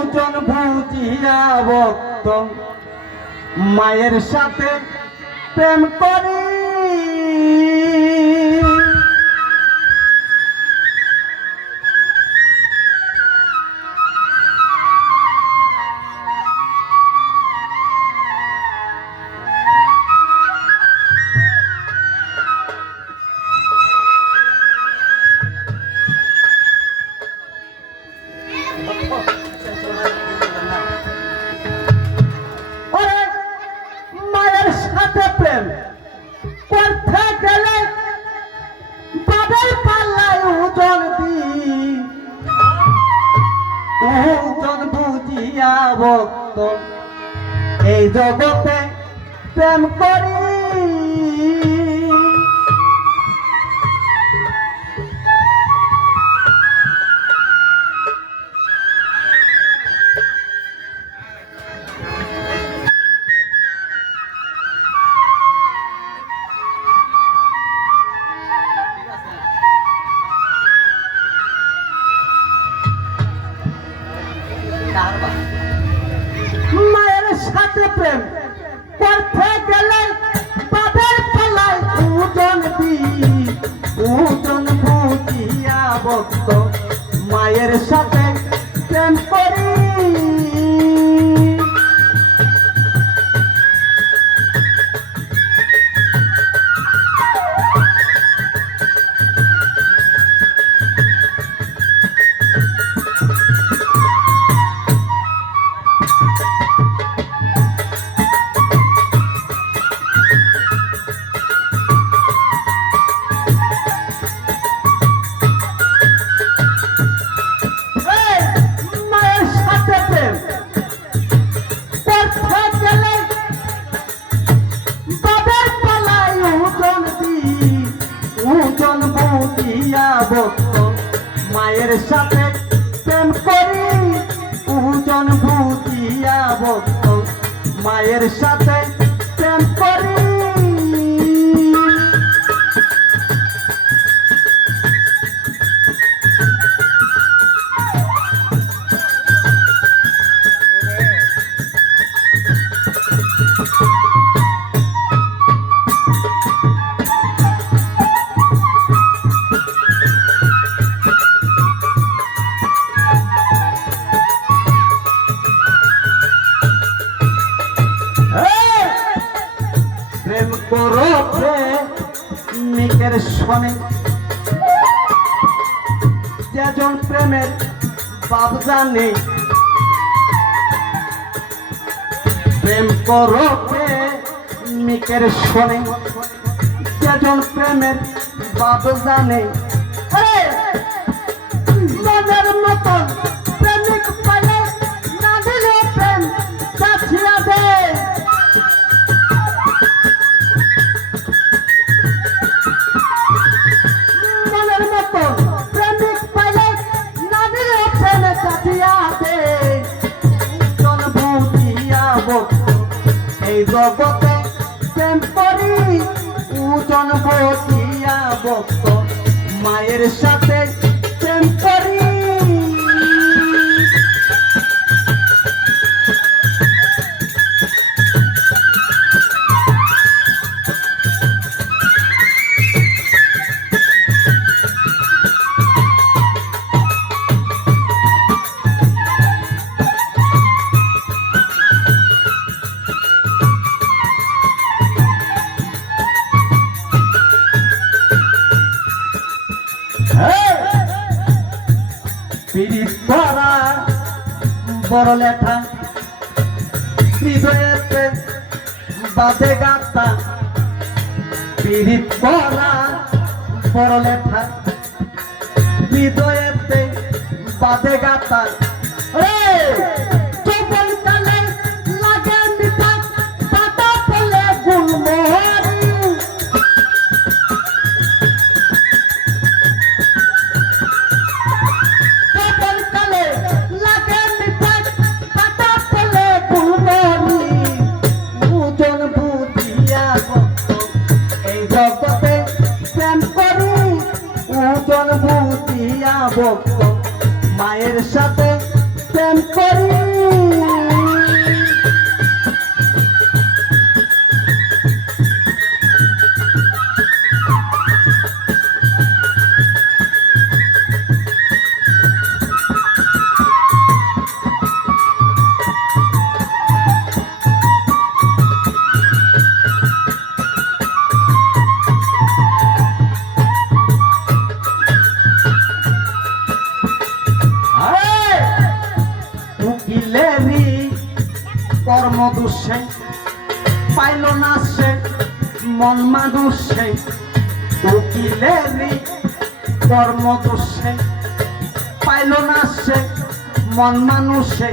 উজন ভুজিয়া ভক্ত মায়ের সাথে প্রেম করি। ভক্ত। এই জগতে প্রেম করি সাথে প্রেম। করতে গেলে বাপের পালায় ওজন দি বুঝিয়া ভক্ত। মায়ের সাথে ভক্ত মায়ের সাথে প্রেম করি ওজন বুঝিয়া ভক্ত মায়ের সাথে প্রেম করো প্রেমিকের শোনে যেজন প্রেমের বাপ জানে। প্রেম করো প্রেমিকের শোনে যেজন প্রেমের বাপ জানে। জগতে প্রেম করি উজন বতিয়া ভক্ত মায়ের সাথে করি পিড়িত ভরা বড় লেখা হৃদয়েতে বাদে গাতা। পিড়িত ভরা বড় লেখা হৃদয়েতে বাদে গাতা। চোপন উজন ভূতিয়া ভক্ত মায়ের সাথে প্রেম করি। কর্ম দুঃসে পাইল না সে, মন মানুষে। উকিলেরই কর্ম দুঃসে পাইল না সে, মন মানুষে।